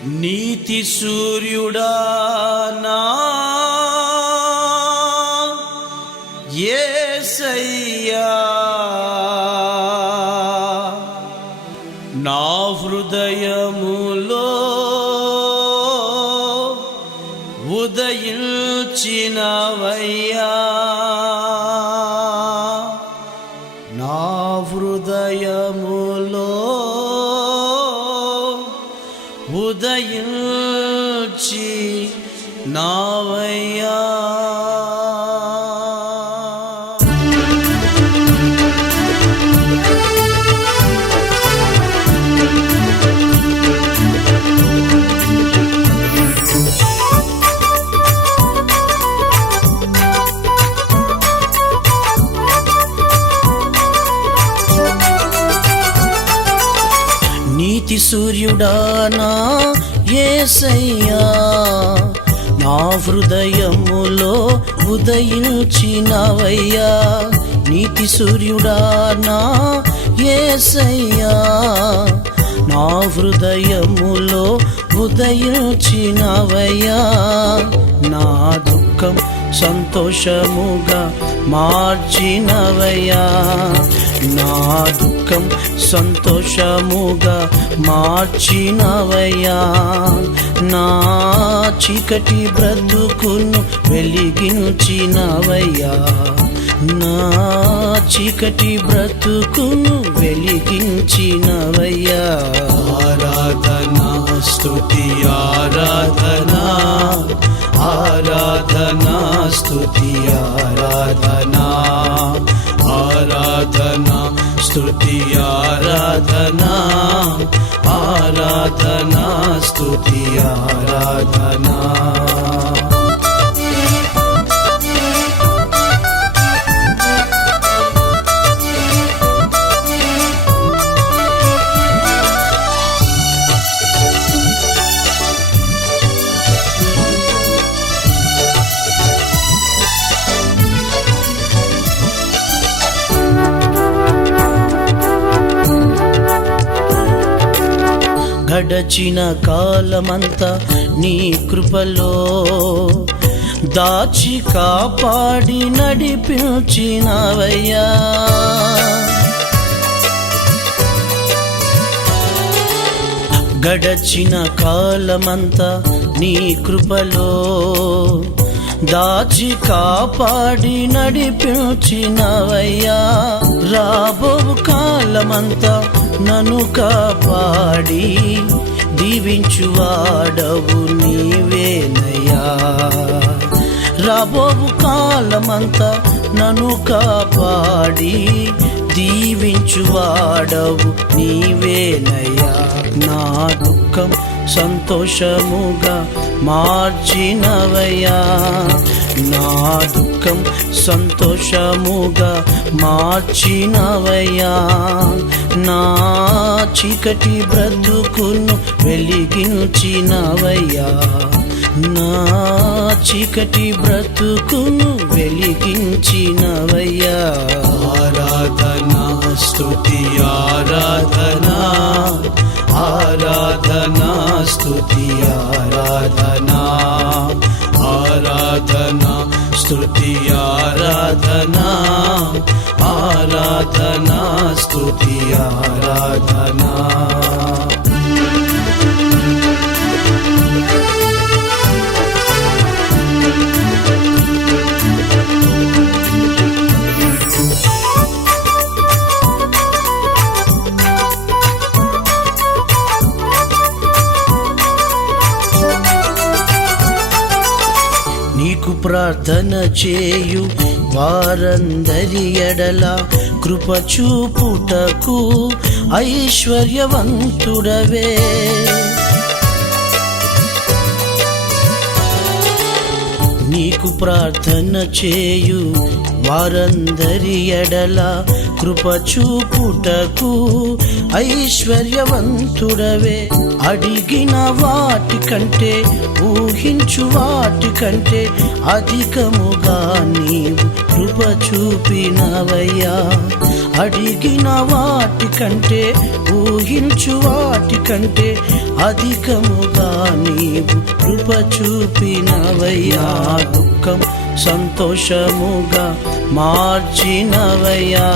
నీతి సూర్యుడా నా యేసయ్యా, నా హృదయములో ఉదయించినవయ్యా, నా హృదయములో ఉదయించినవయ్యా. నీతి సూర్యుడా నా యేసయ్యా, నా హృదయములో ఉదయించినవయ్యా. నీతి సూర్యుడా నా యేసయ్యా, నా హృదయములో ఉదయించినవయ్యా. నా దుఃఖం సంతోషముగా మార్చినవయ్యా, నా దుఃఖం సంతోషముగా మార్చినవయ్యా. నా చీకటి బ్రతుకును వెలిగించినవయ్యా, నా చీకటి బ్రతుకును వెలిగించినవయ్యా. ఆరాధనా స్తుతి ఆరాధనా, ఆరాధనా స్తుతి ఆరాధనా, ఆరాధనా స్తుతి ఆరాధనా, ఆరాధనా స్తుతి ఆరాధనా. గడచిన కాలమంతా నీ కృపలో దాచి కాపాడి నడిపించినవయ్యా. గడచిన కాలమంతా నీ కృపలో దాచి కాపాడి నడిపించినవయ్యా. రాబో కాలమంతా నన్ను కాపాడి దీవించువాడవు నీవేనయ్యా. రాబోవు కాలమంతా నన్ను కాపాడి దీవించువాడవు నీవేనయ్యా. నా దుఃఖం సంతోషముగా మార్చినవయ్యా, నా దుఃఖం సంతోషముగా మార్చినవయ్యా. నా చీకటి బ్రతుకును వెలిగించినవయ్యా, నా చీకటి బ్రతుకును వెలిగించినవయ్యా. ఆరాధనా స్తుతి ఆరాధనా, ఆరాధనా స్తుతి ఆరాధనా, ఆరాధనా స్తుతి ఆరాధనా, ఆరాధనా స్తుతి ఆరాధనా. నీకు ప్రార్థన చేయు వారందరి ఎడల కృప చూపుటకు ఐశ్వర్యవంతుడవే. నీకు ప్రార్థన చేయు వారందరి ఎడల కృప చూపుటకు ఐశ్వర్యవంతుడవే. అడిగిన వాటి కంటే ఊహించు వాటి కంటే అధికముగా నీవు కృప చూపినవయ్యా. అడిగిన వాటి కంటే ఊహించు వాటి కంటే అధికముగా నీవు కృప చూపినవయ్యా. దుఃఖం సంతోషముగా మార్చినవయ్యా.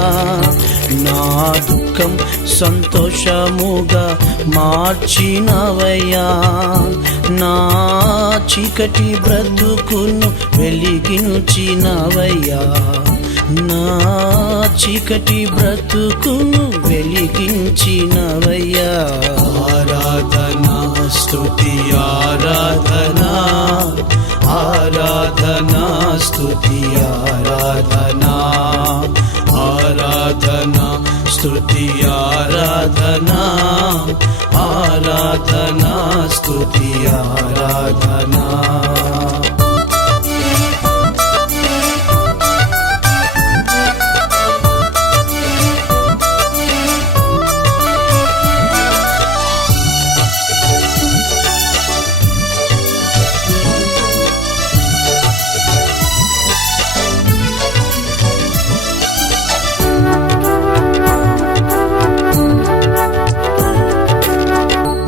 నా దుఃఖం సంతోషముగా మార్చినవయ్యా. నా చీకటి బ్రతుకును వెలిగించినవయ్యా. నా చీకటి బ్రతుకును వెలిగించినవయ్యా. ఆరాధనా స్తుతి ఆరాధనా, ఆరాధనా స్తుతి ఆరాధనా, ఆరాధనా స్తుతి ఆరాధనా, ఆరాధనా స్తుతి ఆరాధనా.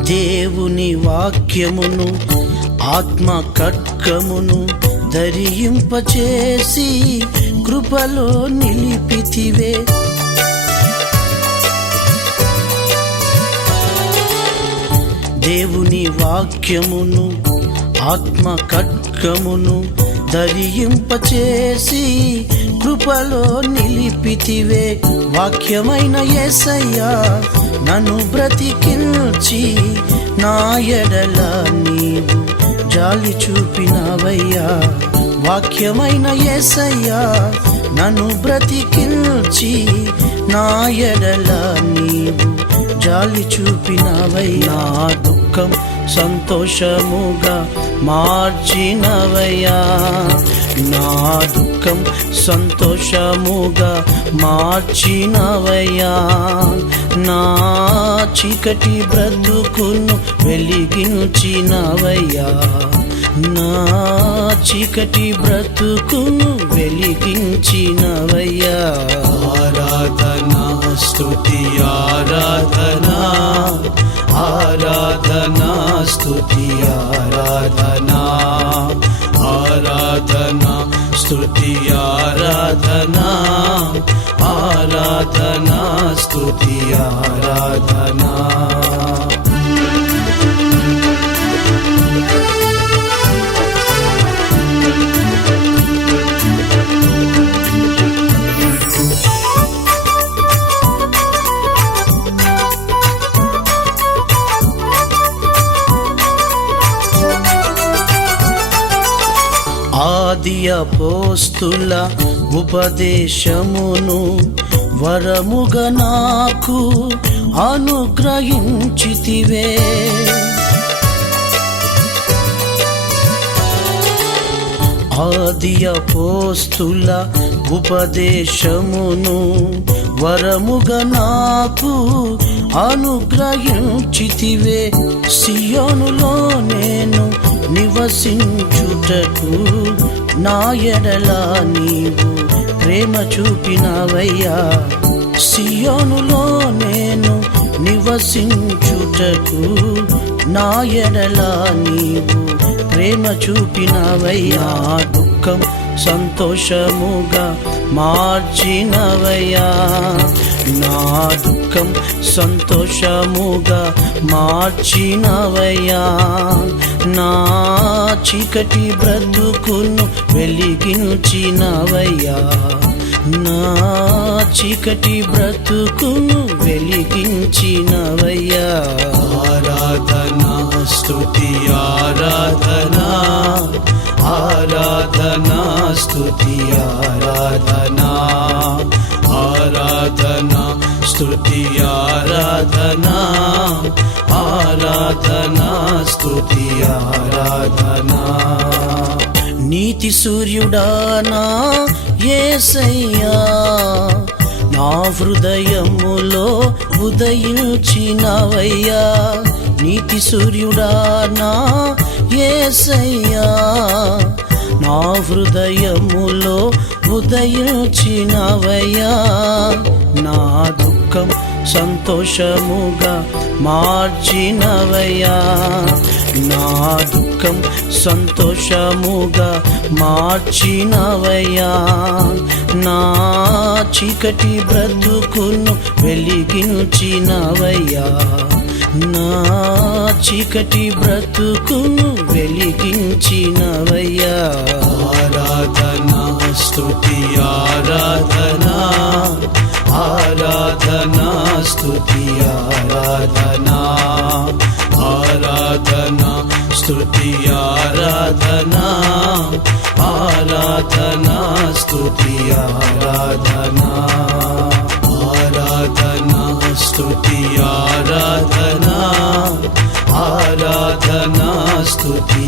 దేవుని వాక్యమును ఆత్మ ఖడ్గమును ధరింపచేసి కృపలో నిలిపితివే. దేవుని వాక్యమును ఆత్మ ఖడ్గమును ధరింపచేసి కృపలో నిలిపితివే. వాక్యమైన యేసయ్యా నన్ను బ్రతికించి నా ఎడల నీవు జాలి చూపినవయ్యా. వాక్యమైన యేసయ్యా నన్ను బ్రతికించి నా ఎడల నీవు జాలి చూపినవయ్యా. దుఃఖం సంతోషముగా మార్చినవయ్యా. నా దుఃఖం సంతోషముగా మార్చినవయ్యా. నా చీకటి బ్రతుకును వెలిగించినవయ్యా. నా చీకటి బ్రతుకును వెలిగించినవయ్యా. ఆరాధనా స్తుతి ఆరాధనా, ఆరాధనా స్తుతి ఆరాధనా, ఆరాధనా స్తుతి ఆరాధనా, ఆరాధనా స్తుతి ఆరాధనా. ఆది అపోస్తుల ఉపదేశమును వరముగా నాకు అనుగ్రహించితివే. ఆది అపోస్తుల ఉపదేశమును వరముగా నాకు అనుగ్రహించితివే. సియోనులో నేను నివసించుటకు నా ఎడల నీవు ప్రేమ చూపినవయ్యా. సియోనులో నేను నివసించుటకు నా ఎడల నీవు ప్రేమ చూపినవయ్యా. దుఃఖం సంతోషముగా మార్చినవయ్యా. నా దుఃఖం సంతోషముగా మార్చినవయ్యా. నా చీకటి బ్రతుకును వెలిగించినవయ్యా. నా చీకటి బ్రతుకును వెలిగించినవయ్యా. ఆరాధనా స్తుతి ఆరాధనా, ఆరాధనా స్తుతి ఆరాధనా, ఆరాధనా స్తుతి ఆరాధనా, ఆరాధనా స్తుతి ఆరాధనా. నీతి సూర్యుడానా యేసయ్యా నా హృదయములో ఉదయించినవయ్యా. నీతి సూర్యుడానా యేసయ్యా నా హృదయములో ఉదయించినవయ్యా. నా దుఃఖం సంతోషముగా మార్చినవయ్యా, నా దుఃఖం సంతోషముగా మార్చినవయ్యా, నా చీకటి బ్రతుకును వెలిగించినవయ్యా, నా చీకటి బ్రతుకును వెలిగించినవయ్యా. ఆరాధనా స్తుతి ఆరాధనా, ఆరాధనా స్తుతి ఆరాధనా, ఆరాధనా స్తుతి ఆరాధనా, ఆరాధనా స్తుతి ఆరాధనా, ఆరాధనా స్తుతి ఆరాధనా, ఆరాధనా స్తుతి